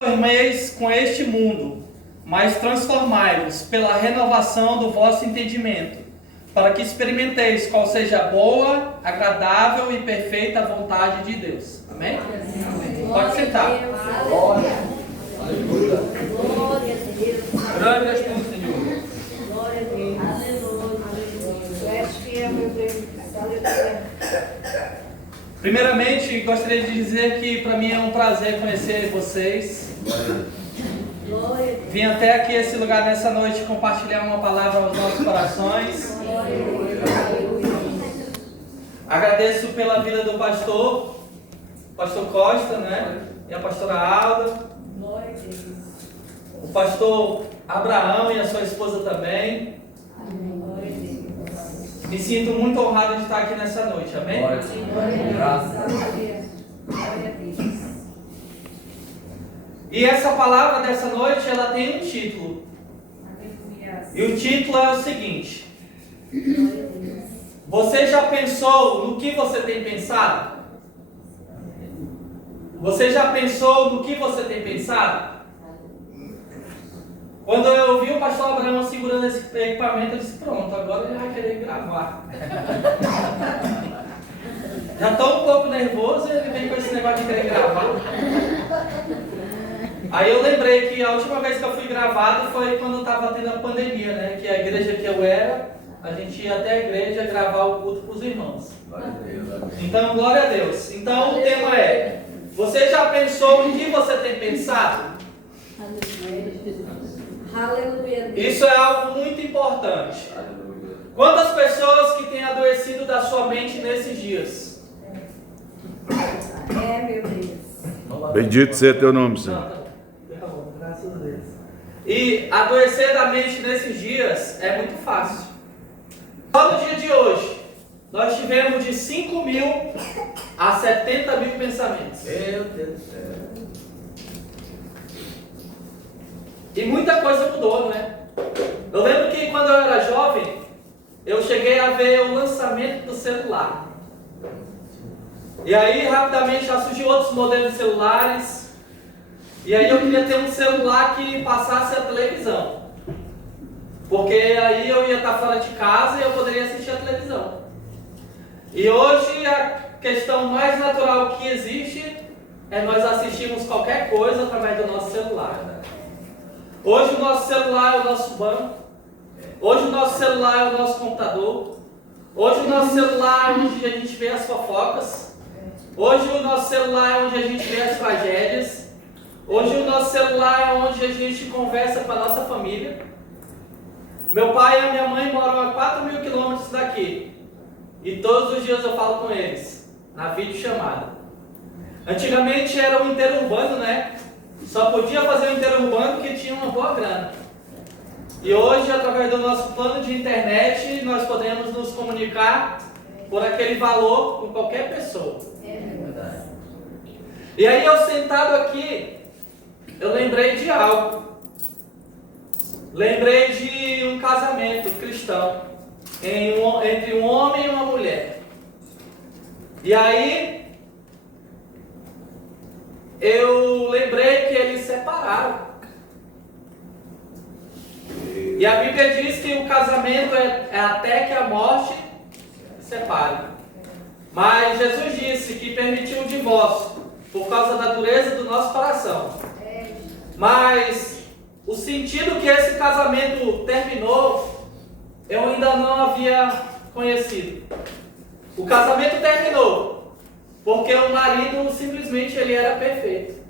Conformeis com este mundo, mas transformai-vos pela renovação do vosso entendimento, para que experimenteis qual seja a boa, agradável e perfeita vontade de Deus. Amém? Amém. Pode sentar. Glória. Aleluia. Glória a Deus. Grande és tu, Senhor. Glória a Deus. Aleluia. Tu és fiel, meu Deus. Aleluia. Primeiramente, gostaria de dizer que para mim é um prazer conhecer vocês. Glória a Deus. Vim até aqui esse lugar nessa noite compartilhar uma palavra aos nossos corações. Glória a Deus. Agradeço pela vida do pastor Costa, né? E a pastora Alda, Glória a Deus. o pastor Abraão e a sua esposa também. Glória a Deus. Me sinto muito honrado de estar aqui nessa noite, amém? Glória a Deus. Aleluia. Glória a Deus. E essa palavra dessa noite, ela tem um título. Aleluia. E o título é o seguinte: Glória a Deus. você já pensou no que você tem pensado? Você já pensou no que você tem pensado? Quando eu vi o pastor Abraão segurando esse equipamento, eu disse, pronto, agora ele vai querer gravar. Já estou um pouco nervoso e ele vem com esse negócio de querer gravar. Aí eu lembrei que a última vez que eu fui gravado foi quando estava tendo a pandemia, né? Que a igreja que eu era, a gente ia até a igreja gravar o culto para os irmãos. Então, glória a Deus. Então, o tema é, você já pensou em que você tem pensado? Aleluia. Isso é algo muito importante. Quantas pessoas que têm adoecido da sua mente nesses dias? É, meu Deus. Bendito seja teu nome, Senhor. Graças a Deus. E adoecer da mente nesses dias é muito fácil. Só no dia de hoje, nós tivemos de 5 mil a 70 mil pensamentos. Meu Deus do céu. E muita coisa mudou, né? Eu lembro que quando eu era jovem, eu cheguei a ver o lançamento do celular. E aí, rapidamente, já surgiu outros modelos de celulares. E aí eu queria ter um celular que passasse a televisão. Porque aí eu ia estar fora de casa e eu poderia assistir a televisão. E hoje a questão mais natural que existe é nós assistirmos qualquer coisa através do nosso celular. Hoje o nosso celular é o nosso banco. Hoje o nosso celular é o nosso computador. Hoje o nosso celular é onde a gente vê as fofocas. Hoje o nosso celular é onde a gente vê as tragédias. Hoje o nosso celular é onde a gente conversa com a nossa família. Meu pai e a minha mãe moram a 4 mil quilômetros daqui. E todos os dias eu falo com eles, na videochamada. Antigamente era o interurbano, né? Só podia fazer o interurbano que tinha uma boa grana. E hoje, através do nosso plano de internet, nós podemos nos comunicar por aquele valor com qualquer pessoa. E aí eu sentado aqui, eu lembrei de algo. Lembrei de um casamento cristão entre um homem e uma mulher. E aí eu lembrei que eles separaram. E a Bíblia diz que o casamento é até que a morte separe. Mas Jesus disse que permitiu o divórcio por causa da dureza do nosso coração. Mas o sentido que esse casamento terminou, eu ainda não havia conhecido. O casamento terminou porque o marido simplesmente ele era perfeito.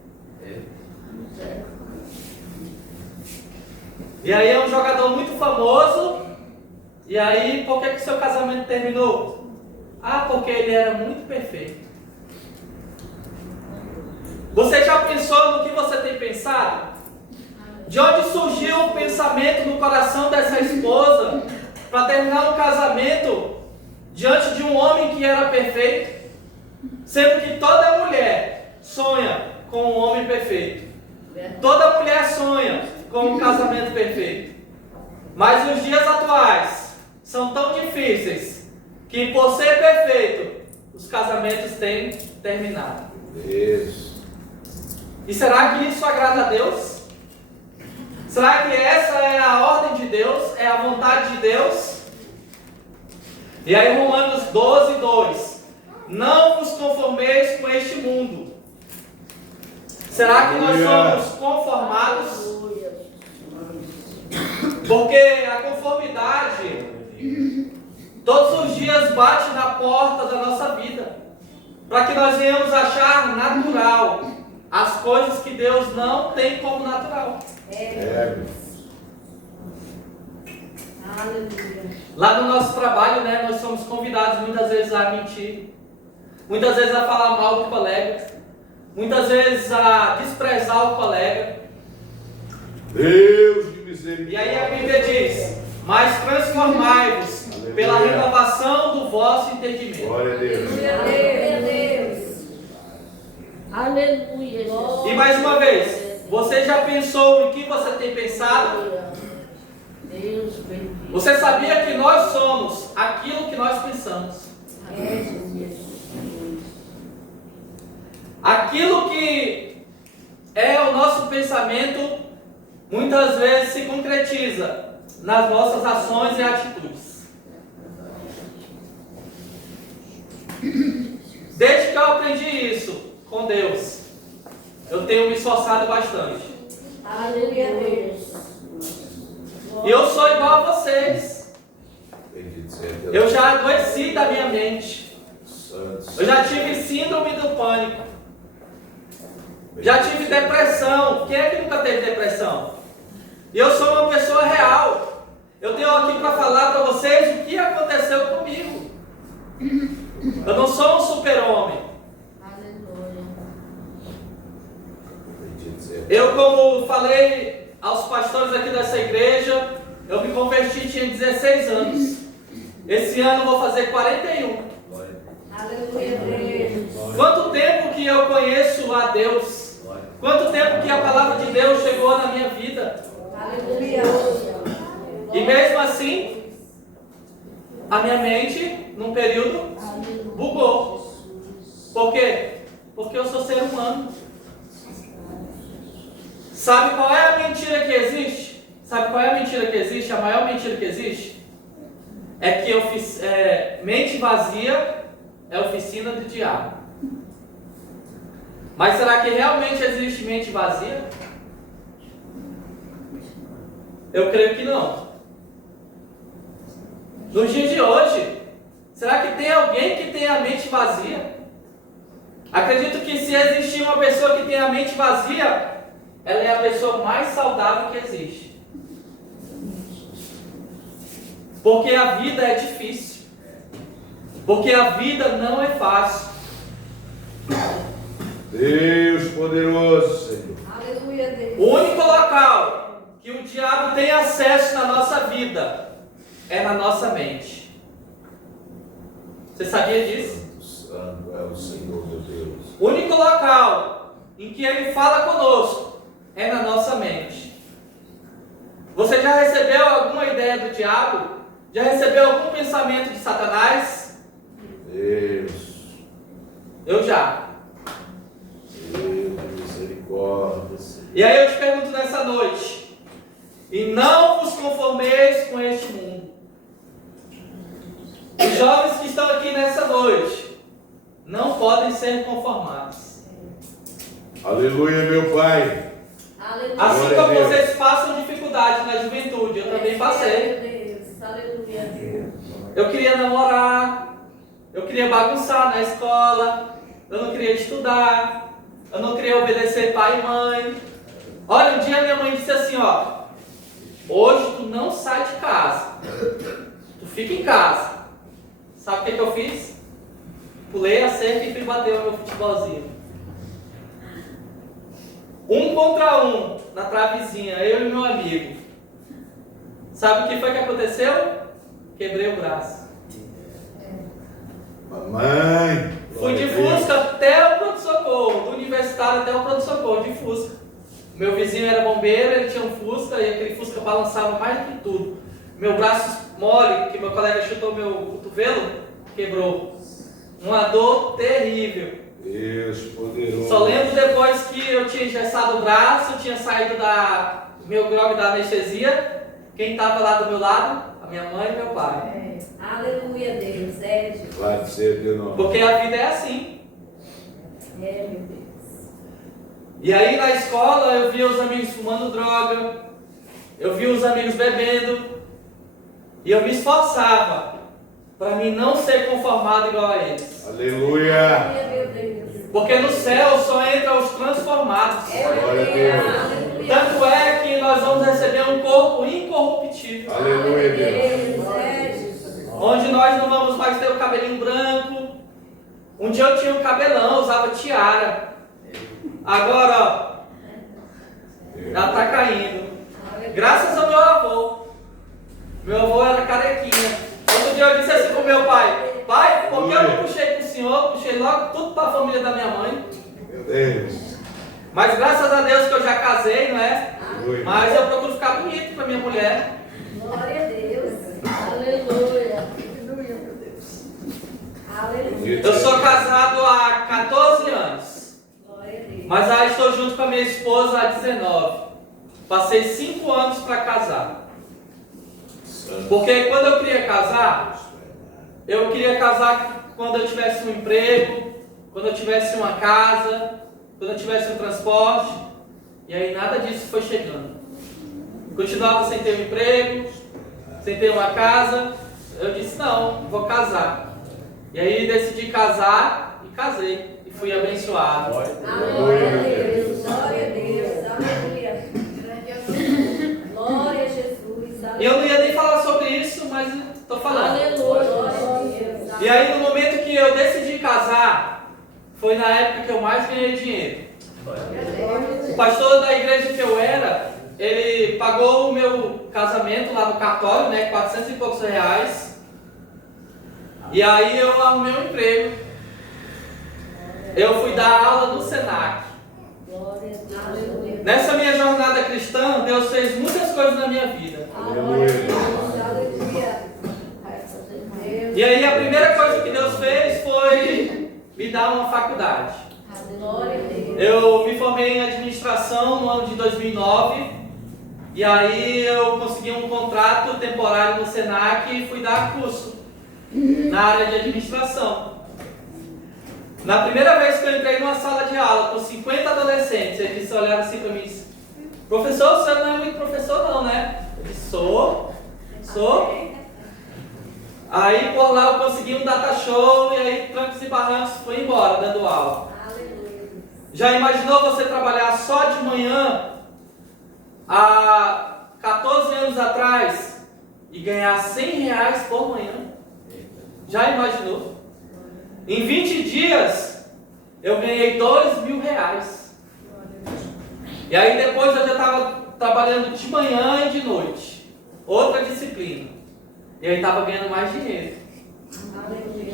E aí é um jogador muito famoso. E aí, por que seu casamento terminou? Ah, porque ele era muito perfeito. Você já pensou no que você tem pensado? De onde surgiu o pensamento no coração dessa esposa para terminar um casamento diante de um homem que era perfeito? Sendo que toda mulher sonha com um homem perfeito. Toda mulher sonha com um casamento perfeito. Mas os dias atuais são tão difíceis que, por ser perfeito, os casamentos têm terminado. Isso. E será que isso agrada a Deus? Será que essa é a ordem de Deus? É a vontade de Deus? E aí Romanos 12, 2. Não vos conformeis com este mundo. Será que nós somos conformados? Porque a conformidade todos os dias bate na porta da nossa vida, para que nós venhamos achar natural as coisas que Deus não tem como natural. Lá no nosso trabalho, né, nós somos convidados muitas vezes a mentir, muitas vezes a falar mal do colega, muitas vezes a desprezar o colega. Deus de misericórdia. E aí a Bíblia diz: mas transformai-vos pela renovação do vosso entendimento. Glória a Deus. Aleluia. E mais uma vez, você já pensou em que você tem pensado? Deus bendito. Você sabia que nós somos aquilo que nós pensamos? Aquilo que é o nosso pensamento, muitas vezes se concretiza nas nossas ações e atitudes. Desde que eu aprendi isso com Deus, eu tenho me esforçado bastante. Aleluia, Deus. E eu sou igual a vocês. Bendito seja Deus. Eu já adoeci da minha mente. Santo. Eu já tive síndrome do pânico. Já tive depressão. Quem é que nunca teve depressão? E eu sou uma pessoa real. Eu tenho aqui para falar para vocês o que aconteceu comigo. Eu não sou um super-homem. Bendito seja Deus. Eu, como falei aos pastores aqui dessa igreja, eu me converti, tinha 16 anos. Esse ano eu vou fazer 41. Aleluia, Deus. Quanto tempo que eu conheço a Deus? Quanto tempo que a palavra de Deus chegou na minha vida? Aleluia. E mesmo assim, a minha mente, num período, bugou. Por quê? Porque eu sou ser humano. Sabe qual é a mentira que existe? Sabe qual é a mentira que existe? A maior mentira que existe? É que mente vazia é oficina do diabo. Mas será que realmente existe mente vazia? Eu creio que não. Nos dias de hoje, será que tem alguém que tem a mente vazia? Acredito que se existir uma pessoa que tem a mente vazia, ela é a pessoa mais saudável que existe. Porque a vida é difícil. Porque a vida não é fácil. Deus poderoso, Senhor. Aleluia, Deus. O único local que o diabo tem acesso na nossa vida é na nossa mente. Você sabia disso? Santo é o Senhor, meu Deus. O único local em que ele fala conosco é na nossa mente. Você já recebeu alguma ideia do diabo? Já recebeu algum pensamento de Satanás? Deus. Eu já. Deus, misericórdia, Senhor. E aí eu te pergunto nessa noite: e não vos conformeis com este mundo. Os jovens que estão aqui nessa noite não podem ser conformados. Aleluia, meu Pai. Aleluia. Assim Glória a como Deus. vocês passam dificuldade na juventude, eu também passei. Deus. Aleluia, Deus. Eu queria namorar, eu queria bagunçar na escola, eu não queria estudar, eu não queria obedecer pai e mãe. Olha, um dia minha mãe disse assim, ó: hoje tu não sai de casa, tu fica em casa. Sabe o que eu fiz? Pulei a cerca e fui bater o meu futebolzinho. 1 contra 1 na travezinha, eu e meu amigo. Sabe o que foi que aconteceu? Quebrei o braço. Mamãe. Fui de Fusca até o pronto-socorro, do universitário até o pronto-socorro, de Fusca. Meu vizinho era bombeiro, ele tinha um Fusca e aquele Fusca balançava mais do que tudo. Meu braço mole, que meu colega chutou meu cotovelo, quebrou. Uma dor terrível. Deus poderoso. Só lembro depois que eu tinha engessado o braço, tinha saído do meu grog da anestesia. Quem estava lá do meu lado? A minha mãe e meu pai. Aleluia, Deus. Ed. Vai ser teu nome. Porque a vida é assim. Meu Deus. E aí na escola eu via os amigos fumando droga, eu via os amigos bebendo, e eu me esforçava para mim não ser conformado igual a eles. Aleluia. Meu Deus. Porque no céu só entram os transformados. Glória a Deus. Tanto é que nós vamos receber um corpo incorruptível, Aleluia, Deus. onde nós não vamos mais ter o cabelinho branco. Um dia eu tinha um cabelão, usava tiara. Agora, ó, já está caindo. Graças ao meu avô. Meu avô era carequinha. Outro dia eu disse assim pro meu pai: pai, por que eu não puxei pro senhor? Puxei logo tudo para a família da minha mãe. Meu Deus. Mas graças a Deus que eu já casei, não é? Aleluia. Mas eu procuro ficar bonito para minha mulher. Glória a Deus. Aleluia. Aleluia, meu Deus. Aleluia. Eu sou casado há 14 anos. Glória a Deus. Mas já estou junto com a minha esposa há 19. Passei 5 anos para casar. Porque quando eu queria casar quando eu tivesse um emprego, quando eu tivesse uma casa, quando eu tivesse um transporte. E aí nada disso foi chegando. Continuava sem ter um emprego, sem ter uma casa. Eu disse, não, vou casar. E aí decidi casar e casei. E fui abençoado. Glória a Deus. Glória a Deus. Aleluia. Glória a Jesus. E eu não ia nem falar sobre isso, mas estou falando. Aleluia. Glória a Deus. E aí no momento que eu decidi casar, foi na época que eu mais ganhei dinheiro. O pastor da igreja que eu era, ele pagou o meu casamento lá no cartório, né, 400 e poucos reais. E aí eu arrumei um emprego. Eu fui dar aula no Senac. Glória a Deus. Aleluia. Nessa minha jornada cristã, Deus fez muitas coisas na minha vida. Glória a Deus. Aleluia. E aí a primeira coisa que Deus fez foi me dar uma faculdade. Glória a Deus. Eu me formei em administração no ano de 2009. E aí eu consegui um contrato temporário no Senac e fui dar curso na área de administração. Na primeira vez que eu entrei numa sala de aula com 50 adolescentes, eles olharam assim para mim e disseram: professor, o senhor não é muito professor não, né? Eu disse, sou. Aí por lá eu consegui um data show e aí trancos e barrancos fui embora dando aula. Aleluia. Já imaginou você trabalhar só de manhã há 14 anos atrás e ganhar 100 reais por manhã? Já imaginou? Em 20 dias eu ganhei 2.000 reais. E aí depois eu já estava trabalhando de manhã e de noite. Outra disciplina. E aí estava ganhando mais dinheiro. Aleluia.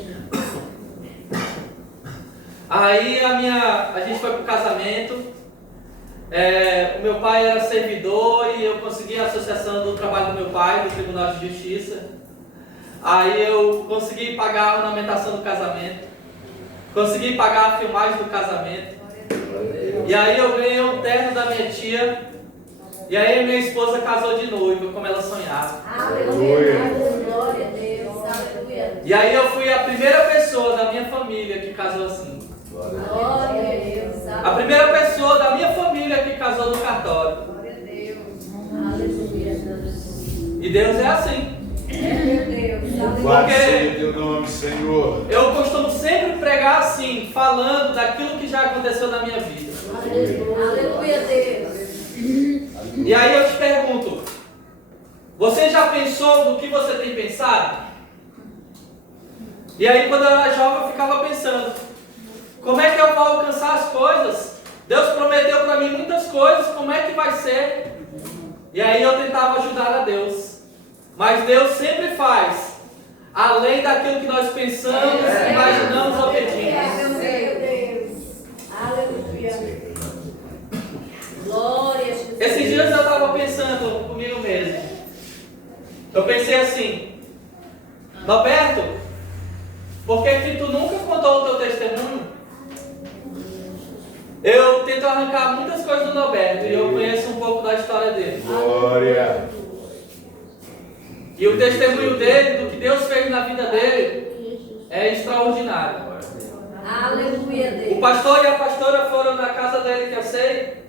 Aí a gente foi para o casamento. O meu pai era servidor e eu consegui a associação do trabalho do meu pai, do Tribunal de Justiça. Aí eu consegui pagar a ornamentação do casamento. Consegui pagar a filmagem do casamento. E aí eu ganhei um terno da minha tia. E aí minha esposa casou de noiva, como ela sonhava. Aleluia. Glória a Deus. Aleluia. E aí eu fui a primeira pessoa da minha família que casou assim. Glória a Deus. A primeira pessoa da minha família que casou no cartório. Glória a Deus. Aleluia. E Deus é assim. Meu Deus. Louvado seja teu nome, Senhor. Eu costumo sempre pregar assim, falando daquilo que já aconteceu na minha vida. Aleluia, Deus. E aí eu te pergunto, você já pensou no que você tem pensado? E aí quando eu era jovem eu ficava pensando, como é que eu vou alcançar as coisas? Deus prometeu para mim muitas coisas, como é que vai ser? E aí eu tentava ajudar a Deus. Mas Deus sempre faz além daquilo que nós pensamos, imaginamos ou pedimos. Meu Deus. Aleluia. Glória a Jesus. Esses dias eu estava pensando comigo mesmo. Eu pensei assim, Roberto, por que tu nunca contou o teu testemunho? Eu tento arrancar muitas coisas do Norberto e eu conheço um pouco da história dele. Glória. E o testemunho dele, do que Deus fez na vida dele, é extraordinário. Aleluia, Deus. O pastor e a pastora foram na casa dele, que eu sei.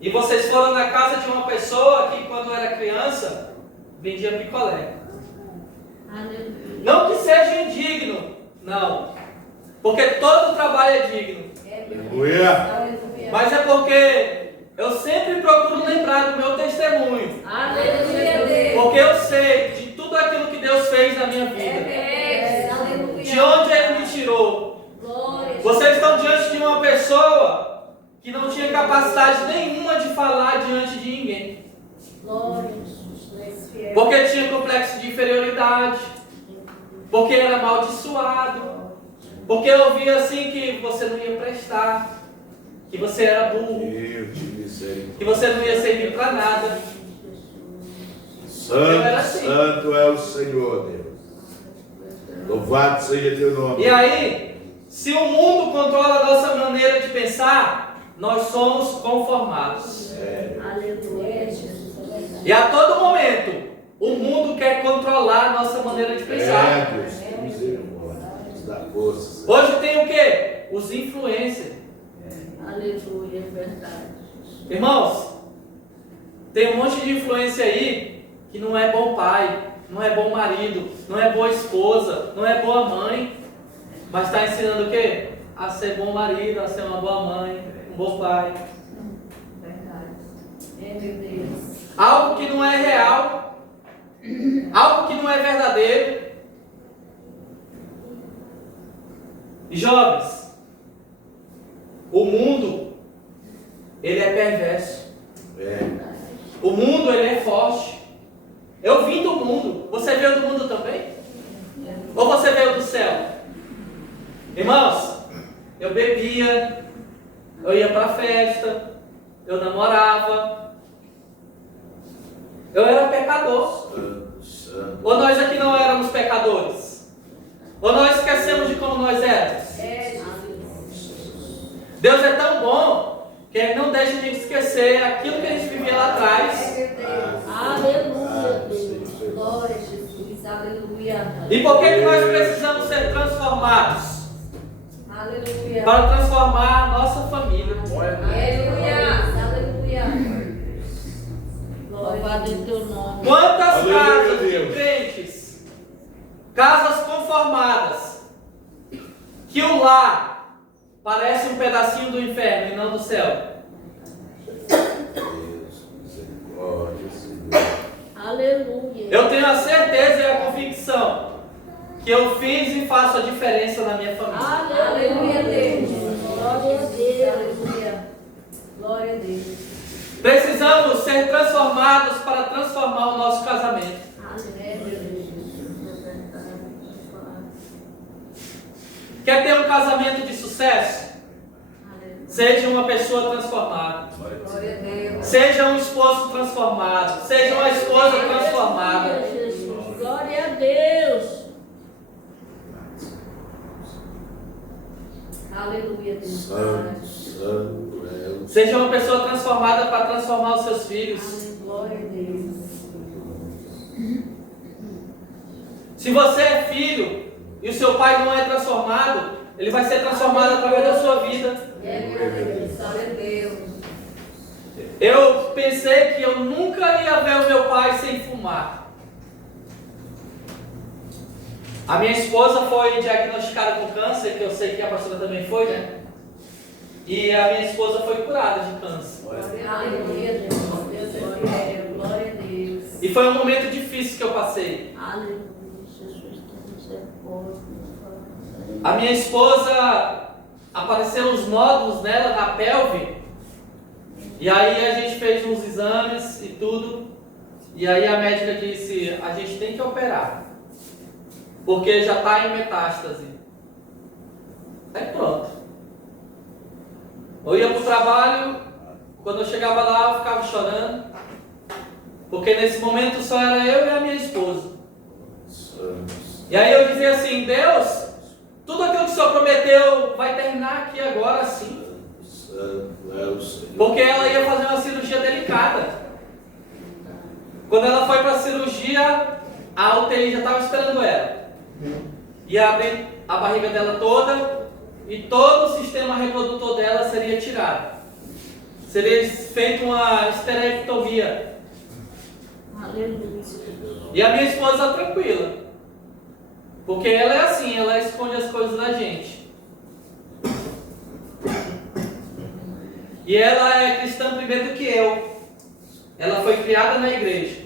E vocês foram na casa de uma pessoa que, quando era criança, vendia picolé. Aleluia. Não que seja indigno, não. Porque todo trabalho é digno. Aleluia. Aleluia. Mas é porque eu sempre procuro lembrar do meu testemunho. Aleluia, Deus. Porque eu sei de tudo aquilo que Deus fez na minha vida. Aleluia. De onde Ele me tirou. Glória. Vocês estão diante de uma pessoa que não tinha capacidade nenhuma de falar diante de ninguém. Glória, Jesus. Fiel. Porque tinha complexo de inferioridade. Porque era amaldiçoado. Porque eu ouvia assim que você não ia prestar. Que você era burro. Deus de misericórdia. Que você não ia servir para nada. Santo, santo é o Senhor, Deus. Louvado seja teu nome. E aí, se o mundo controla a nossa maneira de pensar, nós somos conformados. Aleluia, Jesus. E a todo momento, o mundo quer controlar a nossa maneira de pensar. Deus de misericórdia. Nos dá força. Hoje tem o quê? Os influencers. Aleluia, é verdade. Irmãos, tem um monte de influência aí que não é bom pai, não é bom marido, não é boa esposa, não é boa mãe, mas está ensinando o quê? A ser bom marido, a ser uma boa mãe, um bom pai. Verdade. É, meu Deus. Algo que não é real, algo que não é verdadeiro. E jovens, o mundo, ele é perverso. O mundo, ele é forte. Eu vim do mundo. Você veio do mundo também? Ou você veio do céu? Irmãos, eu bebia, eu ia para festa, eu namorava. Eu era pecador. Santo, santo. Ou nós aqui não éramos pecadores? Ou nós esquecemos de como nós éramos? Deus é tão bom que Ele não deixa a gente esquecer aquilo que a gente vivia lá atrás. Aleluia, Deus. Glória a Jesus. Aleluia. E por que nós precisamos ser transformados? Aleluia. Para transformar a nossa família. Aleluia. Aleluia. Louvado é teu nome. Quantas Aleluia, casas de Deus. crentes, casas conformadas, que o lar parece um pedacinho do inferno e não do céu. Deus, misericórdia, Senhor. Aleluia. Eu tenho a certeza e a convicção que eu fiz e faço a diferença na minha família. Aleluia, Deus. Glória a Deus. Aleluia. Glória a Deus. Precisamos ser transformados para transformar o nosso casamento. Quer ter um casamento de sucesso? Seja uma pessoa transformada. Glória a Deus. Seja um esposo transformado. Seja uma esposa transformada. Glória a Deus. Aleluia, Deus. Santo, santo é o Seja uma pessoa transformada para transformar os seus filhos. Glória a Deus. Se você é filho e o seu pai não é transformado, ele vai ser transformado através da sua vida. Glória a Deus. Eu pensei que eu nunca ia ver o meu pai sem fumar. A minha esposa foi diagnosticada com câncer, que eu sei que a pastora também foi, né? E a minha esposa foi curada de câncer. Aleluia, Deus. Deus é fiel. Glória a Deus. E foi um momento difícil que eu passei. Aleluia, Jesus. Misericórdia. A minha esposa, apareceram os nódulos nela na pelve. E aí a gente fez uns exames e tudo. E aí a médica disse, a gente tem que operar. Porque já está em metástase. Aí pronto. Eu ia para o trabalho, quando eu chegava lá eu ficava chorando. Porque nesse momento só era eu e a minha esposa. santo. E aí eu dizia assim, Deus, tudo aquilo que o Senhor prometeu vai terminar aqui agora sim. Santo é o Senhor. Porque ela ia fazer uma cirurgia delicada. Quando ela foi para a cirurgia, a UTI já estava esperando ela. Ia abrir a barriga dela toda e todo o sistema reprodutor dela seria tirado. Seria feita uma esterectomia. Aleluia. E a minha esposa tranquila. Porque ela é assim, ela esconde as coisas da gente. E ela é cristã primeiro do que eu. Ela foi criada na igreja.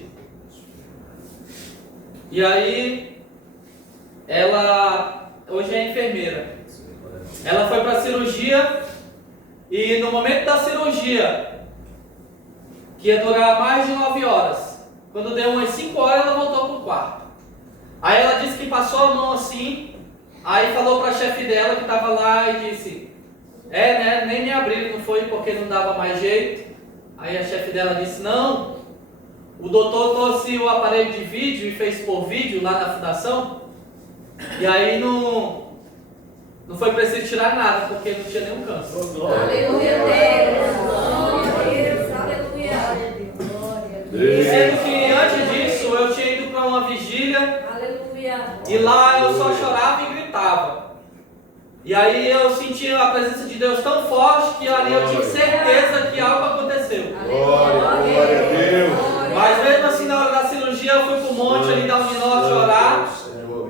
E aí, ela hoje é enfermeira. Ela foi para a cirurgia e no momento da cirurgia, que ia durar mais de 9 horas, quando deu umas 5 horas, ela voltou para o quarto. Aí ela disse que passou a mão assim, aí falou para a chefe dela que estava lá e disse: nem me abriram, não foi porque não dava mais jeito. Aí a chefe dela disse: não, o doutor trouxe o aparelho de vídeo e fez por vídeo lá na fundação, e aí não foi preciso tirar nada, porque não tinha nenhum câncer. Aleluia, Deus. Glória a Deus. Aleluia. E sendo que antes disso eu tinha ido para uma vigília, Aleluia. e lá eu só chorava e gritava. E aí eu senti a presença de Deus tão forte que ali eu tinha certeza que algo aconteceu. Glória a Deus. Mas mesmo assim, na hora da cirurgia, eu fui para o monte ali da Uninorte orar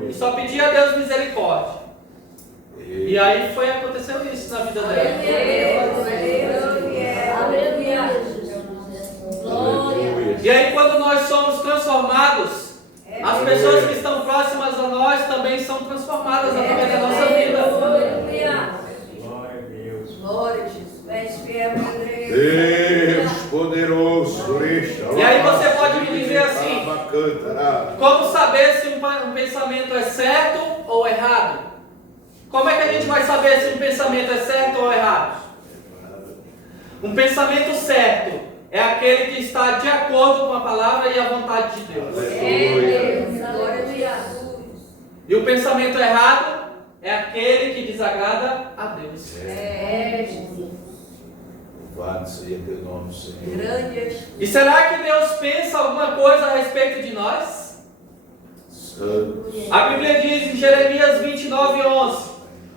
e só pedi a Deus misericórdia. E aí aconteceu isso na vida dela. Aleluia. Glória. E aí quando nós somos transformados, as pessoas que estão próximas a nós também são transformadas através da nossa vida. Aleluia. Glória a Deus. Glória a Jesus. És fiel, meu Deus. Deus poderoso. E aí você pode me dizer assim: Cantará. como saber se um pensamento é certo ou errado? Como é que a gente vai saber se um pensamento é certo ou errado? Um pensamento certo é aquele que está de acordo com a palavra e a vontade de Deus. Aleluia. Glória a Jesus. E o pensamento errado é aquele que desagrada a Deus. Jesus. Louvado seja teu nome, Senhor. Grande és tu. E será que Deus pensa alguma coisa a respeito de nós? Santo. A Bíblia diz em Jeremias 29:11: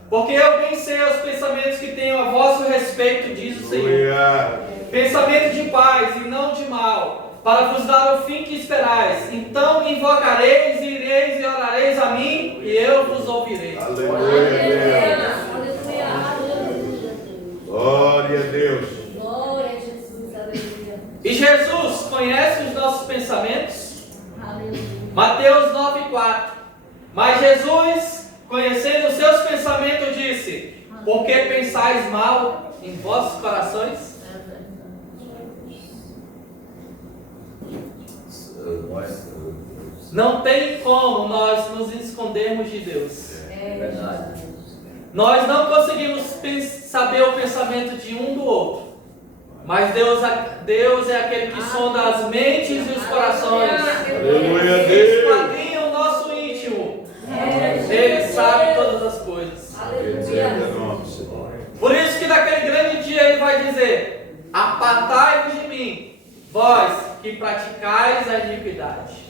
porque eu bem sei os pensamentos que tenho a vosso respeito, diz o Senhor. Aleluia. Pensamento de paz e não de mal, para vos dar o fim que esperais. Então me invocareis, ireis e orareis a mim, e eu vos ouvirei. Aleluia, Deus. Aleluia. Glória a Deus. Glória a Jesus. Aleluia. E Jesus conhece os nossos pensamentos? Aleluia. Mateus 9:4. Mas Jesus, conhecendo os seus pensamentos, disse: por que pensais mal em vossos corações? Não tem como nós nos escondermos de Deus. Nós não conseguimos saber o pensamento de um do outro. Mas Deus é aquele que sonda as mentes e os corações. Aleluia, Ele Deus. esquadrinha o nosso íntimo. Ele sabe todas as coisas. Bendito teu nome, Senhor. Por isso que naquele grande dia ele vai dizer: apartai-vos de mim, vós que praticais a iniquidade.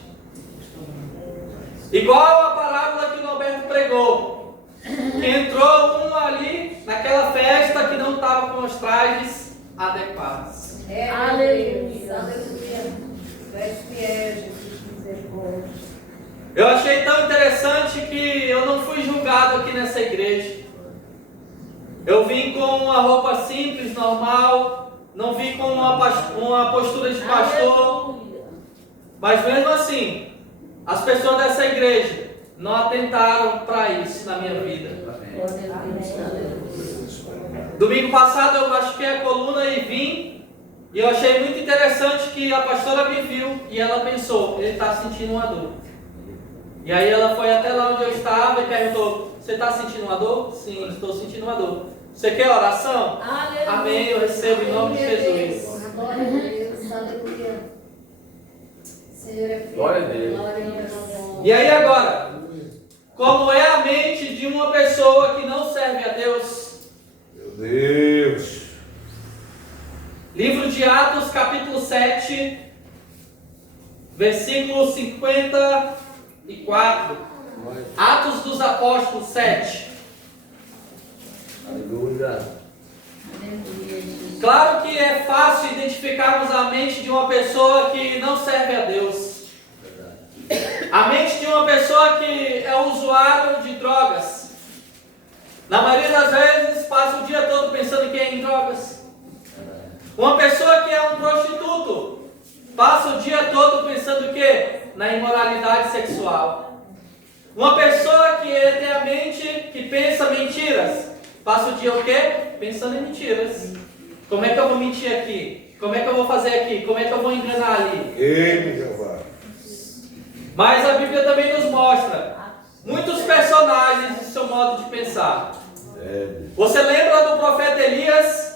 Igual a parábola que o Norberto pregou, que entrou um ali naquela festa que não estava com os trajes adequados. Aleluia. Aleluia. És fiel, Jesus, misericórdia. Eu achei tão interessante que eu não fui julgado aqui nessa igreja. Eu vim com uma roupa simples, normal, não vim com uma postura de pastor, mas mesmo assim, as pessoas dessa igreja não atentaram para isso na minha vida. Domingo passado eu machuquei a coluna e vim, e eu achei muito interessante que a pastora me viu e ela pensou: ele está sentindo uma dor. E aí ela foi até lá onde eu estava e perguntou: você está sentindo uma dor? Sim, estou sentindo uma dor. Você quer oração? Aleluia. Amém, eu recebo em nome de Jesus. Glória a Deus. Aleluia. Senhor é fiel. Glória a Deus. Glória a Deus. E aí agora, como é a mente de uma pessoa que não serve a Deus? Meu Deus. Livro de Atos, capítulo 7, versículo 54. Atos dos Apóstolos 7. Aleluia. Claro que é fácil identificarmos a mente de uma pessoa que não serve a Deus. A mente de uma pessoa que é usuário de drogas. Na maioria das vezes passa o dia todo pensando que é em drogas. Uma pessoa que é um prostituto passa o dia todo pensando que na imoralidade sexual. Uma pessoa que tem a mente que pensa mentiras passa o dia o quê? Pensando em mentiras. Como é que eu vou mentir aqui? Como é que eu vou fazer aqui? Como é que eu vou enganar ali? Ei, Jeová. Mas a Bíblia também nos mostra muitos personagens de seu modo de pensar. Você lembra do profeta Elias,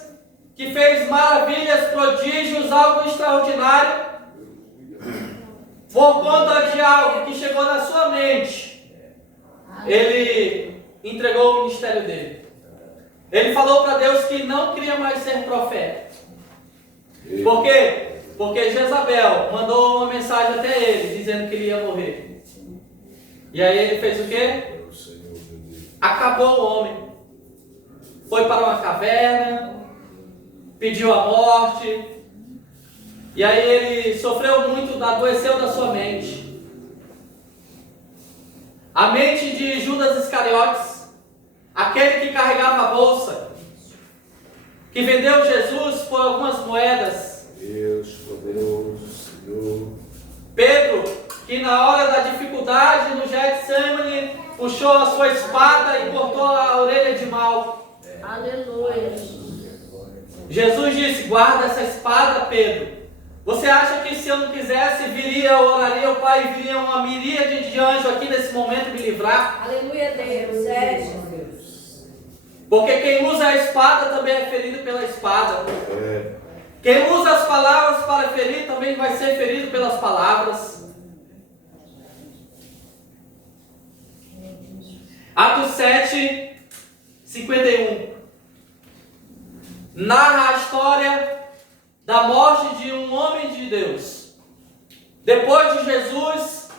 que fez maravilhas, prodígios, algo extraordinário, por conta de algo que chegou na sua mente? Ele entregou o ministério dele. Ele falou para Deus que não queria mais ser profeta. Por quê? Porque Jezabel mandou uma mensagem até ele, dizendo que ele ia morrer. E aí ele fez o quê? Acabou o homem. Foi para uma caverna, pediu a morte. E aí ele sofreu muito, adoeceu da sua mente. A mente de Judas Iscariotes, aquele que carregava a bolsa, que vendeu Jesus por algumas moedas. Deus poderoso, Senhor. Pedro, que na hora da dificuldade no Getsemane, puxou a sua espada e cortou a orelha de Malco. Aleluia. Jesus disse: guarda essa espada, Pedro. Você acha que se eu não quisesse, eu oraria ao Pai e viria uma miríade de anjos aqui nesse momento me livrar? Aleluia, Deus. É. Porque quem usa a espada também é ferido pela espada. Quem usa as palavras para ferir também vai ser ferido pelas palavras. Atos 7, 51. Narra a história da morte de um homem de Deus. Depois de Jesus,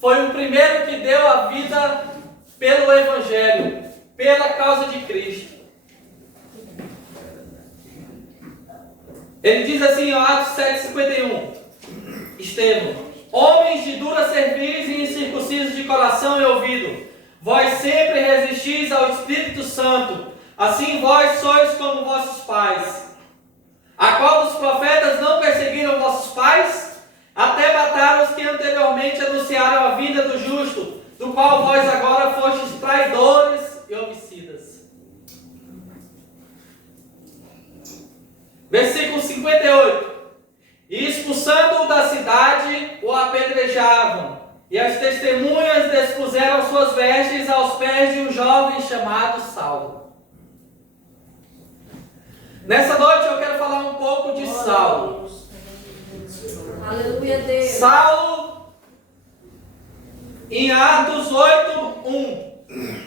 foi o primeiro que deu a vida pelo Evangelho, pela causa de Cristo. Ele diz assim, Atos 7,51, Estevão: homens de dura cerviz e incircuncisos de coração e ouvido, vós sempre resistis ao Espírito Santo, assim vós sois como vossos pais. A qual dos profetas não perseguiram vossos pais? Até mataram os que anteriormente anunciaram a vinda do justo, do qual vós agora fostes traidores e homicidas. Versículo 58. E expulsando-o da cidade, o apedrejavam, e as testemunhas despuseram suas vestes aos pés de um jovem chamado Saulo. Nessa noite eu quero falar um pouco de Saulo. Aleluia, Deus. Saulo, em Atos 8:1,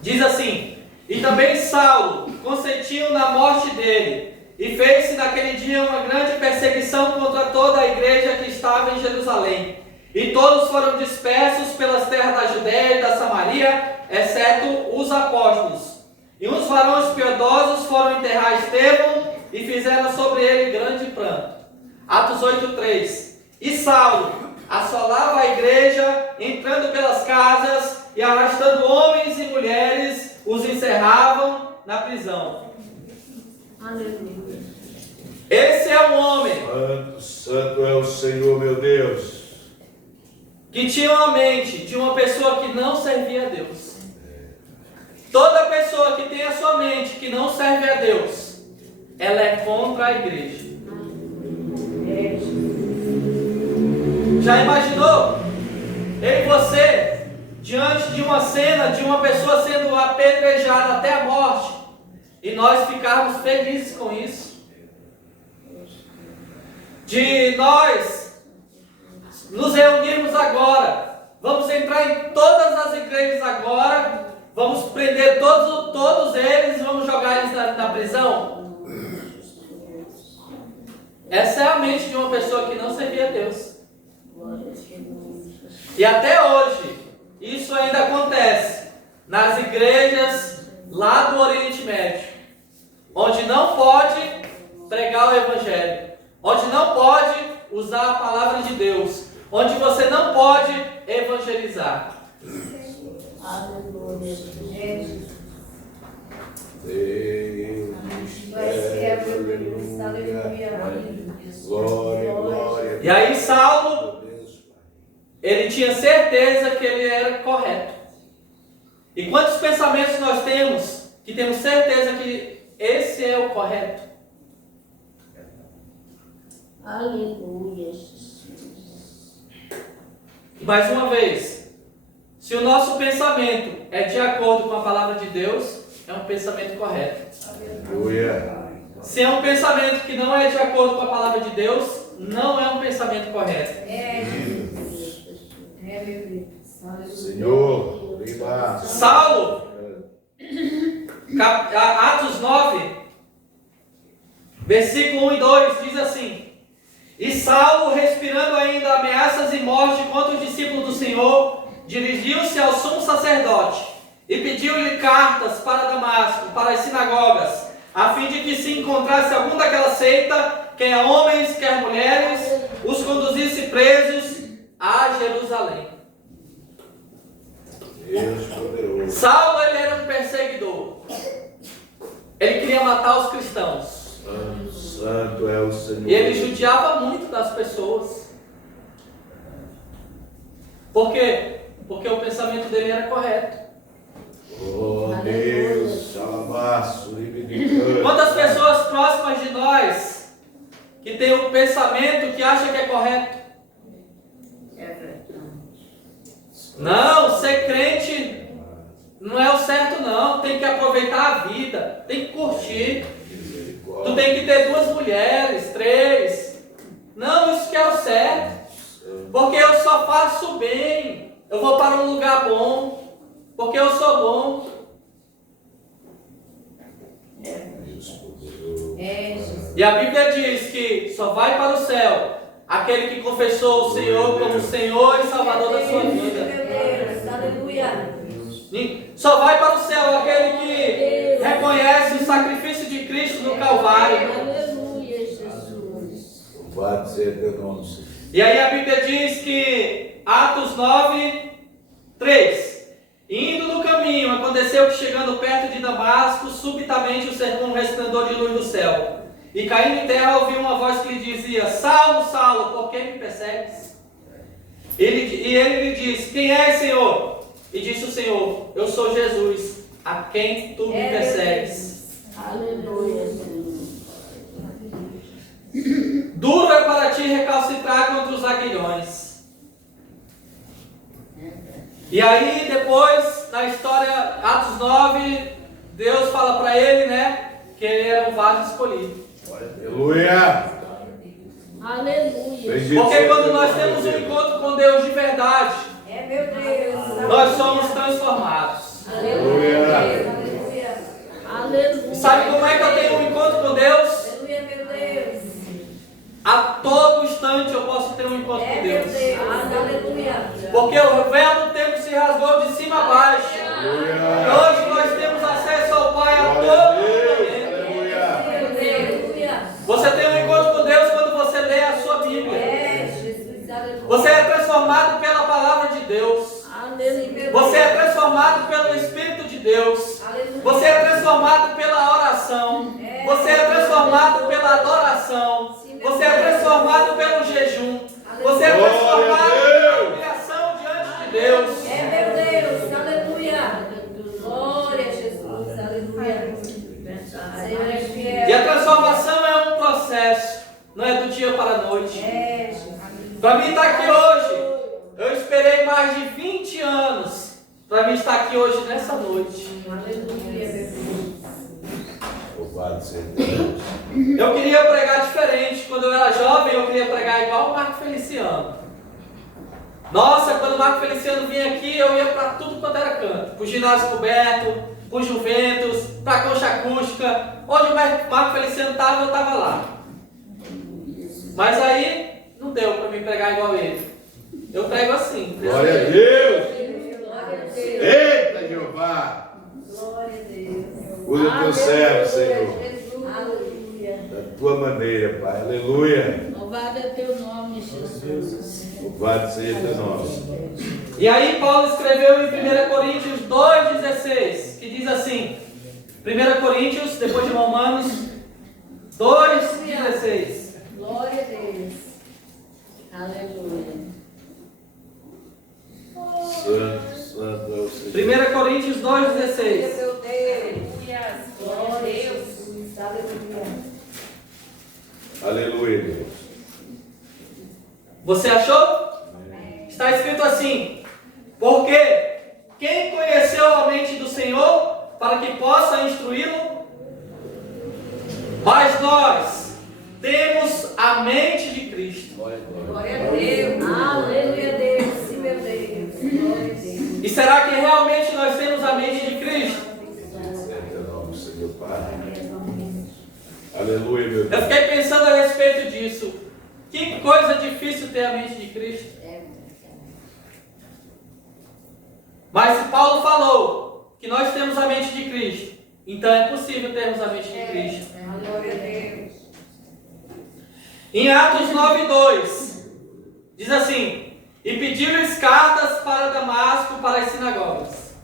diz assim: e também Saulo consentiu na morte dele, e fez-se naquele dia uma grande perseguição contra toda a igreja que estava em Jerusalém. E todos foram dispersos pelas terras da Judéia e da Samaria, exceto os apóstolos. E uns varões piedosos foram enterrar Estevão e fizeram sobre ele grande pranto. Atos 8:3. E Saulo assolava a igreja, entrando pelas casas e arrastando homens e mulheres, os encerravam na prisão. Aleluia. Esse é um homem Santo, santo é o Senhor, meu Deus. que tinha uma mente de uma pessoa que não servia a Deus. Toda pessoa que tem a sua mente que não serve a Deus, ela é contra a igreja. Já imaginou? Eu e você, diante de uma cena de uma pessoa sendo apedrejada até a morte, e nós ficarmos felizes com isso? De nós nos reunirmos agora, vamos entrar em todas as igrejas agora, vamos prender todos eles e vamos jogar eles na prisão? Essa é a mente de uma pessoa que não servia a Deus. E até hoje, isso ainda acontece nas igrejas lá do Oriente Médio, onde não pode pregar o Evangelho, onde não pode usar a palavra de Deus, onde você não pode evangelizar. Aleluia. Jesus. Deus, Aleluia. glória, glória. E aí Saulo, ele tinha certeza que ele era correto. E quantos pensamentos nós temos que temos certeza que esse é o correto? Aleluia. Mais uma vez, se o nosso pensamento é de acordo com a palavra de Deus, é um pensamento correto. Aleluia. Se é um pensamento que não é de acordo com a palavra de Deus, não é um pensamento correto. Senhor, obrigado. Saulo, Atos 9, versículo 1 e 2, diz assim: E Saulo, respirando ainda ameaças e morte contra os discípulos do Senhor, dirigiu-se ao sumo sacerdote e pediu-lhe cartas para Damasco, para as sinagogas, a fim de que se encontrasse algum daquela seita, quer homens, quer mulheres, os conduzisse presos a Jerusalém. Deus poderoso. Saulo, ele era um perseguidor. Ele queria matar os cristãos. Santo é o Senhor. E ele judiava muito das pessoas. Por quê? Porque o pensamento dele era correto. Oh Deus, alabaço, livre. Quantas pessoas próximas de nós que tem um pensamento que acha que é correto? Não, ser crente não é o certo não. Tem que aproveitar a vida, tem que curtir. Tu tem que ter 2 mulheres, 3. Não, isso que é o certo. Porque eu só faço bem. Eu vou para um lugar bom. Porque eu sou bom. E a Bíblia diz que só vai para o céu aquele que confessou o Senhor como Senhor e Salvador da sua vida. Só vai para o céu aquele que reconhece o sacrifício de Cristo no Calvário. Louvado seja teu nome, Senhor. E aí a Bíblia diz que Atos 9, 3. Indo no caminho, aconteceu que chegando perto de Damasco, subitamente o cercou um resplendor de luz do céu. E caindo em terra ouviu uma voz que lhe dizia: Saulo, Saulo, por que me persegues? E ele lhe disse: Quem és, Senhor? E disse o Senhor: Eu sou Jesus, a quem tu me persegues. Aleluia. Duro é para ti recalcitrar contra os aguilhões. E aí depois, na história, Atos 9, Deus fala para ele, né, que ele era um vaso escolhido. Aleluia. Aleluia. Porque quando nós temos um encontro com Deus de verdade, nós somos transformados. Aleluia. Aleluia. Sabe como é que eu tenho um encontro com Deus? A todo instante eu posso ter um encontro com Deus. Porque o véu do tempo se rasgou de cima a baixo. E hoje nós temos acesso ao Pai a todo momento. Você tem um encontro com Deus quando você lê a sua Bíblia. Você é transformado pela palavra de Deus. Você é transformado pelo Espírito de Deus. Você é transformado pela oração. Você é transformado pela adoração. Você é transformado pelo jejum. Você é transformado pela humilhação diante de Deus. E a transformação é um processo, não é do dia para a noite. Para mim estar aqui hoje, eu esperei mais de 20 anos para mim estar aqui hoje nessa noite. Louvado seja Deus. Eu queria pregar diferente. Quando eu era jovem, eu queria pregar igual o Marco Feliciano. Nossa, quando o Marco Feliciano vinha aqui, eu ia para tudo quanto era canto. Para o ginásio coberto, para o Juventus, para a concha acústica. Onde o Marco Feliciano estava, eu estava lá. Mas aí não deu para me pregar igual ele. Eu prego assim. Glória a Deus. Glória a Deus. Eita, Jeová. Glória a Deus. Usa o teu servo, Senhor. Jesus. Aleluia. Da tua maneira, Pai. Aleluia. Louvado é teu nome, Jesus. Louvado seja teu nome. E aí Paulo escreveu em 1 Coríntios 2,16, que diz assim, 1 Coríntios, depois de Romanos 2,16. Glória a Deus. Aleluia. Santo, santo é o Senhor. 1 Coríntios 2,16. Meu Deus. Glória a Deus. Aleluia. Aleluia, Deus. Você achou? Está escrito assim, porque quem conheceu a mente do Senhor para que possa instruí-lo? Mas nós temos a mente de Cristo. Glória a Deus. Aleluia, Deus. Sim, meu Deus. Glória a Deus. E será que realmente nós temos a mente de Cristo? Seja teu nome, Senhor, Pai. Aleluia, meu Deus. Eu fiquei pensando a respeito disso. Que coisa difícil ter a mente de Cristo. Mas se Paulo falou que nós temos a mente de Cristo, então é possível termos a mente de Cristo. Glória a Deus. Em Atos 9:2 diz assim: e pediu-lhes cartas para Damasco, para as sinagogas.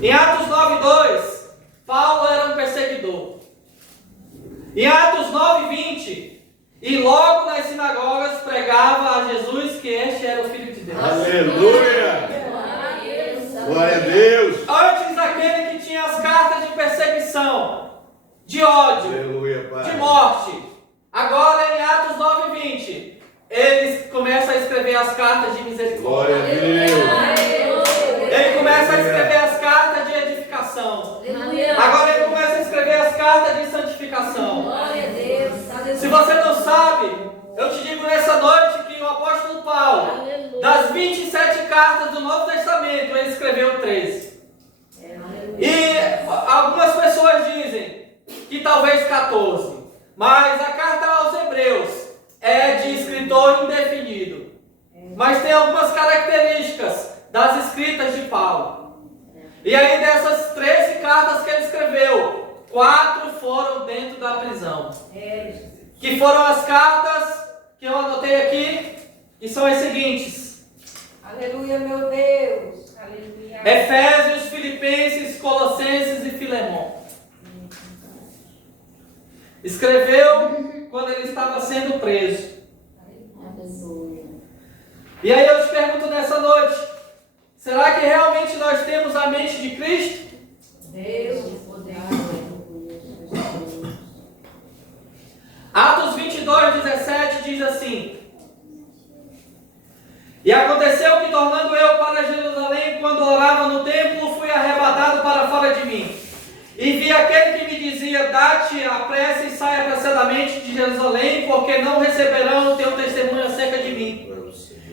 Em Atos 9:2 Paulo era um perseguidor. Em Atos 9:20 e logo nas sinagogas pregava a Jesus que este era o Filho de Deus. Aleluia. Glória a Deus. Antes aquele que tinha as cartas de perseguição, de ódio, Aleluia, Pai. de morte. Agora em Atos 9:20 ele começa a escrever as cartas de misericórdia. Glória a Deus. Ele começa a escrever as cartas de edificação. Agora ele começa a escrever as cartas de santificação. Glória a Deus. Se você não sabe, eu te digo nessa noite que o apóstolo Paulo, das 27 cartas do Novo Testamento, ele escreveu 13. E algumas pessoas dizem que talvez 14. Mas a carta aos Hebreus é de escritor indefinido. Mas tem algumas características das escritas de Paulo. E aí dessas 13 cartas que ele escreveu, 4 foram dentro da prisão. Que foram as cartas que eu anotei aqui, e são as seguintes: Aleluia, meu Deus. Aleluia. Efésios, Filipenses, Colossenses e Filemão. Escreveu quando ele estava sendo preso. Aleluia. E aí eu te pergunto nessa noite: será que realmente nós temos a mente de Cristo? Deus. Atos 22:17 diz assim: e aconteceu que, tornando eu para Jerusalém, quando orava no templo, fui arrebatado para fora de mim. E vi aquele que me dizia: dá-te a pressa e saia apressadamente de Jerusalém, porque não receberão o teu testemunho acerca de mim.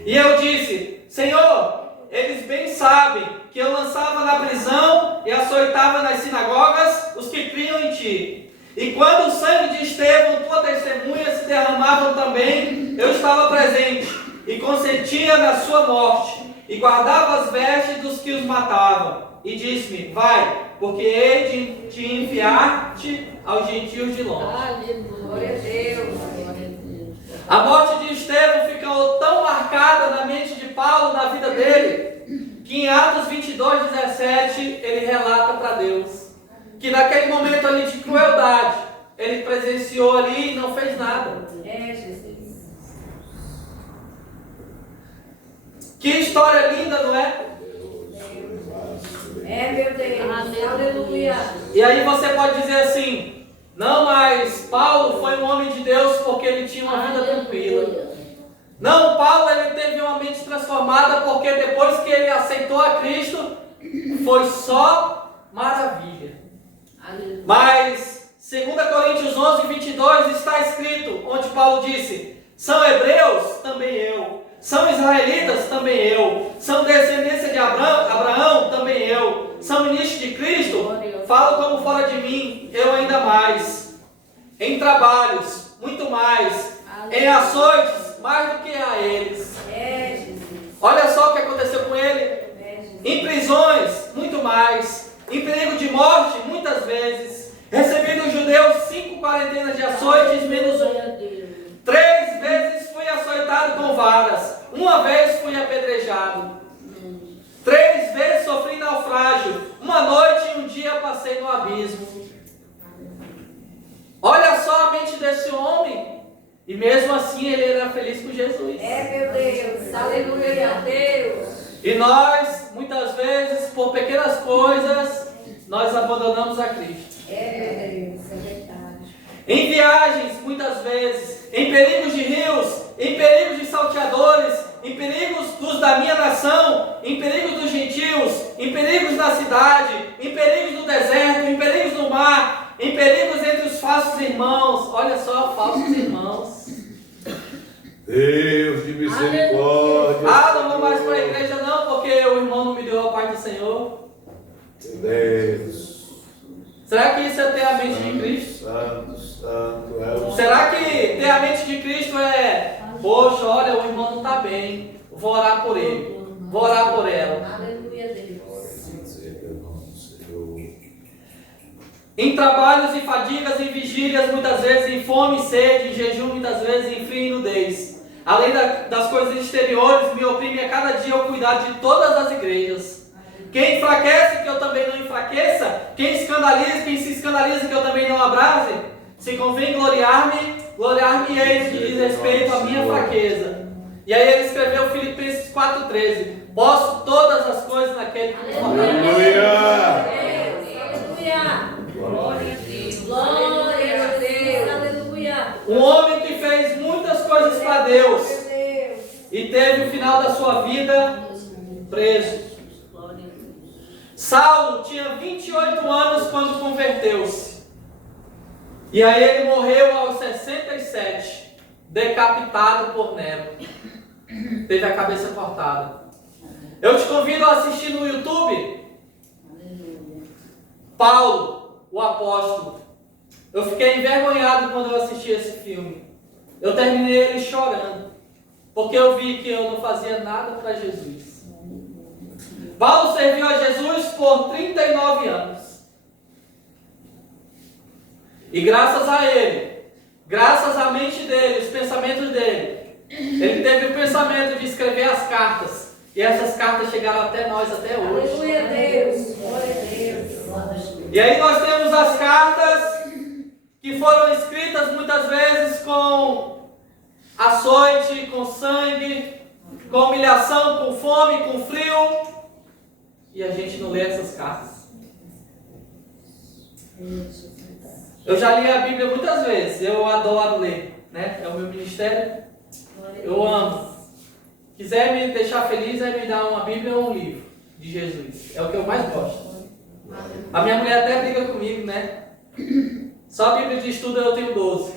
E eu disse: Senhor, eles bem sabem que eu lançava na prisão e açoitava nas sinagogas os que criam em ti. E quando o sangue de Estevão, tua testemunha, se derramavam também, eu estava presente e consentia na sua morte, e guardava as vestes dos que os matavam. E disse-me: vai, porque hei de te enviar-te aos gentios de longe. Aleluia. Glória a Deus. Glória a Deus. A morte de Estevão ficou tão marcada na mente de Paulo, na vida dele, que em Atos 22:17 ele relata para Deus que naquele momento ali de crueldade, ele presenciou ali e não fez nada. Jesus. Que história linda, não é? Meu Deus. Aleluia. E aí você pode dizer assim: não, mas Paulo foi um homem de Deus porque ele tinha uma vida tranquila. Não, Paulo ele teve uma mente transformada porque depois que ele aceitou a Cristo, foi só maravilha. Aleluia. Mas 2 Coríntios 11:22 está escrito, onde Paulo disse: são hebreus? Também eu. São israelitas? Também eu. São descendência de Abraão? Também eu. São ministros de Cristo? Falo como fora de mim, eu ainda mais. Em trabalhos, muito mais. em açoites mais do que a eles. É, Jesus. Olha só o que aconteceu com ele. É, Jesus. Em prisões, muito mais. Em perigo de morte, muitas vezes. Recebi dos judeus 5 quarentenas de açoites, menos um. 3 vezes fui açoitado com varas. 1 vez fui apedrejado. 3 vezes sofri naufrágio. 1 noite e 1 dia passei no abismo. Olha só a mente desse homem. E mesmo assim ele era feliz com Jesus. É, meu Deus. Aleluia, Deus. E nós, muitas vezes, por pequenas coisas, nós abandonamos a Cristo. É, meu Deus. É verdade. Em viagens, muitas vezes, em perigos de rios, em perigos de salteadores, em perigos dos da minha nação, em perigos dos gentios, em perigos da cidade, em perigos do deserto, em perigos do mar, em perigos entre os falsos irmãos. Olha só, falsos irmãos. Deus de misericórdia. Ah, não vou mais para a igreja não, porque o irmão não me deu a paz do Senhor. Deus. Será que isso é ter a mente de Cristo? Santo, santo é o Será que ter a mente de Cristo é, poxa, olha, o irmão não está bem, vou orar por ele, vou orar por ela. Aleluia, Deus. Em trabalhos e fadigas, em vigílias, muitas vezes, em fome e sede, em jejum, muitas vezes, em frio e nudez. Além das coisas exteriores, me oprime a cada dia o cuidado de todas as igrejas. Quem enfraquece, que eu também não enfraqueça. Quem se escandaliza, que eu também não abrase. Se convém gloriar-me-ei no que diz respeito à minha fraqueza. E aí ele escreveu Filipenses 4,13. Posso todas as coisas naquele que me fortalece. Aleluia. Glória a Deus. Glória a Deus. Aleluia. Um homem que fez muitas coisas para Deus Meu Deus. e teve o final da sua vida preso. Saulo tinha 28 anos quando converteu-se. E aí ele morreu aos 67, decapitado por Nero. Teve a cabeça cortada. Eu te convido a assistir no YouTube Paulo, o apóstolo. Eu fiquei envergonhado quando eu assisti esse filme. Eu terminei ele chorando, porque eu vi que eu não fazia nada para Jesus. Paulo serviu a Jesus por 39 anos. E graças a ele, graças à mente dele, os pensamentos dele, ele teve o pensamento de escrever as cartas. E essas cartas chegaram até nós até hoje. Aleluia, Deus. Glória a Deus. E aí nós temos as cartas que foram escritas muitas vezes com açoite, com sangue, com humilhação, com fome, com frio. E a gente não lê essas cartas. Eu já li a Bíblia muitas vezes. Eu adoro ler, né? É o meu ministério. Eu amo. Quiser me deixar feliz, é me dar uma Bíblia ou um livro de Jesus. É o que eu mais gosto. A minha mulher até briga comigo, né? Só a Bíblia de estudo eu tenho 12.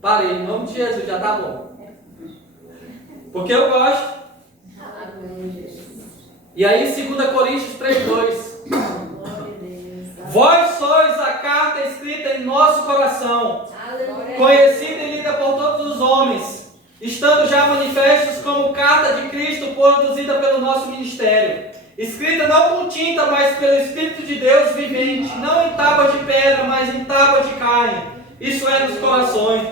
Parei, em nome de Jesus, já tá bom. Porque eu gosto. E aí, 2 Coríntios 3:2. Vós sois a carta escrita em nosso coração, conhecida e lida por todos os homens, estando já manifestos como carta de Cristo produzida pelo nosso ministério, escrita não com tinta, mas pelo Espírito de Deus vivente, não em tábuas de pedra, mas em tábuas de carne, isso é, nos corações.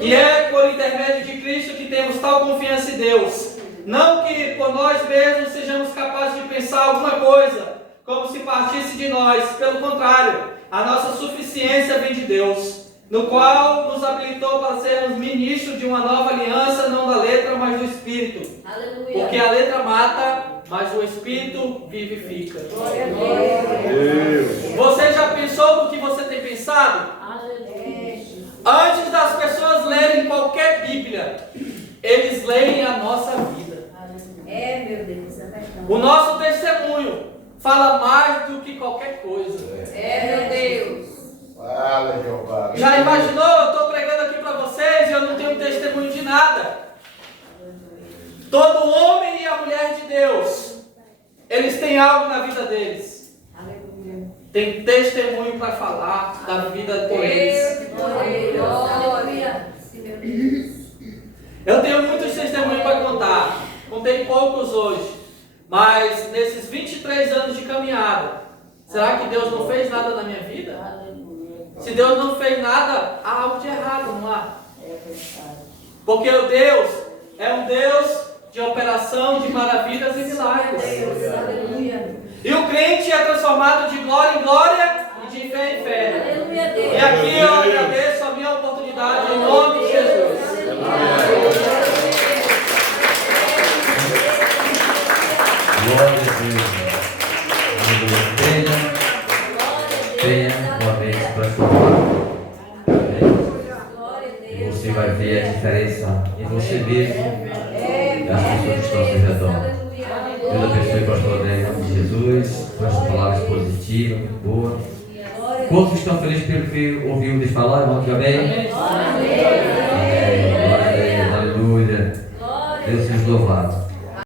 E é por intermédio de Cristo que temos tal confiança em Deus. Não que por nós mesmos sejamos capazes de pensar alguma coisa, como se partisse de nós. Pelo contrário, a nossa suficiência vem de Deus, no qual nos habilitou para sermos ministros de uma nova aliança, não da letra, mas do Espírito. Aleluia. Porque a letra mata, mas o Espírito vivifica. Glória a Deus. Deus. Você já pensou no que você tem pensado? Antes das pessoas lerem qualquer Bíblia, eles leem a nossa vida. É, meu Deus, é verdade. O nosso testemunho fala mais do que qualquer coisa. É, meu Deus. Fala, Jeová. Já imaginou? Eu estou pregando aqui para vocês e eu não tenho testemunho de nada. Todo homem e a mulher de Deus, eles têm algo na vida deles. Aleluia. Tem testemunho para falar da vida por eles. Glória a Deus. Aleluia. Eu tenho muitos testemunhos para contar. Contei poucos hoje. Mas nesses 23 anos de caminhada, será que Deus não fez nada na minha vida? Aleluia. Se Deus não fez nada, há algo de errado, não há? É verdade. Porque o Deus é um Deus de operação de maravilhas e milagres. Aleluia. E o crente é transformado de glória em glória e de fé em fé. Aleluia, E Deus. aqui eu agradeço a minha oportunidade em nome de Jesus. Glória a Deus. Aleluia. Venha uma vez para chorar. E você vai ver a diferença em você mesmo e as pessoas que estão ao seu redor. Deus abençoe o pastor André em nome de Jesus, com essas palavras positivas, muito boas. Quantos estão felizes pelo que ouviu Deus falar? Irmão, diga amém. Glória a Deus, aleluia. Deus seja louvado.